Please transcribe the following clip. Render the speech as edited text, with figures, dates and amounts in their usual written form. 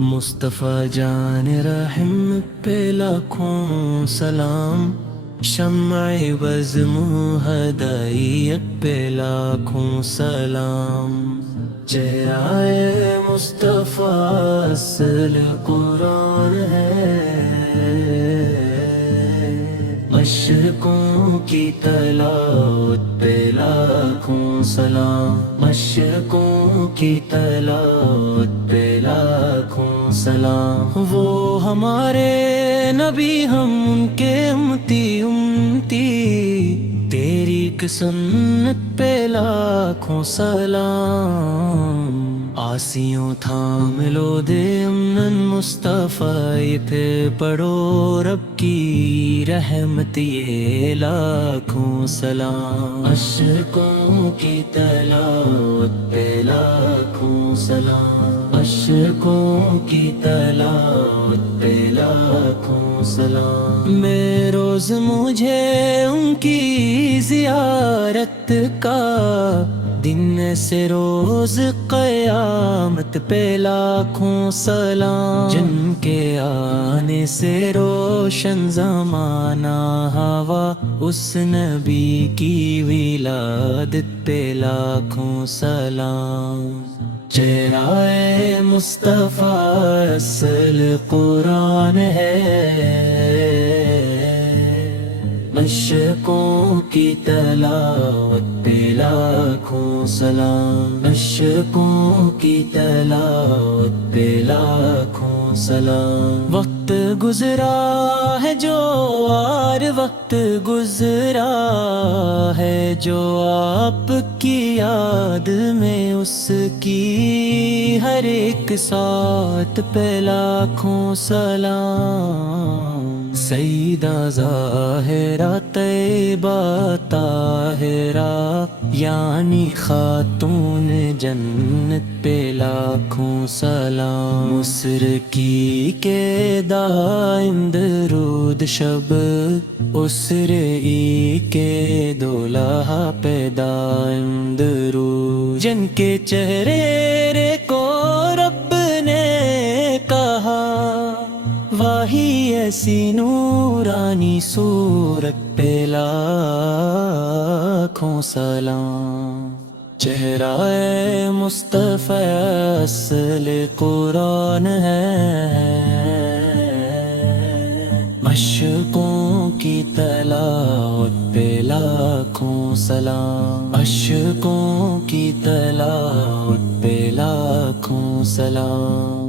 مصطفیٰ جان رحم پہ لاکھوں سلام، شمع بزم ہدایت پہ لاکھوں سلام۔ چہرہ مصطفیٰ اصل قرآن ہے، مشرقوں کی تلاوت پہ لاکھوں سلام، مشرقوں کی تلاوت پہ لاکھوں سلام۔ وہ ہمارے نبی، ہم ان کے امتی، تیری ایک سنت پہ لاکھوں سلام۔ آسیوں تھام لو دے امن مصطفیٰ پہ پڑھو رب کی رحمت یہ لاکھوں سلام۔ مشرقوں کی تلاوت پہ لاکھوں سلام، مشرقوں کی تلاوت پہ لاکھوں سلام۔ میں روز مجھے ان کی زیارت کا، دن سے روز قیامت پہ لاکھوں سلام۔ جن کے آنے سے روشن زمانہ ہوا، اس نبی کی ولادت پہ لاکھوں سلام۔ چہرہ مصطفیٰ اصل قرآن ہے، مشرقوں کی تلاوت پہ لاکھوں سلام، مشرقوں کی تلاوت پہ لاکھوں سلام۔ وقت گزرا ہے جو اور وقت گزرا ہے جو آپ کی یاد میں، اس کی ہر ایک ساتھ پہ لاکھوں سلام۔ سیدہ ظاہرہ طیبہ طاہرہ یعنی خاتون جنت پہ لاکھوں سلام۔ مسرکی کے دائم درود شب، اسرئی کے دولہا پہ دائم درود، جن کے چہرے کو رب نے کہا واہی ایسی نورانی صورت پہ لاکھوں سلام۔ چہرہ مصطفیٰ اصل قرآن ہے، مشرقوں کی تلاوت پہ لاکھوں سلام، مشرقوں کی تلاوت پہ لاکھوں سلام۔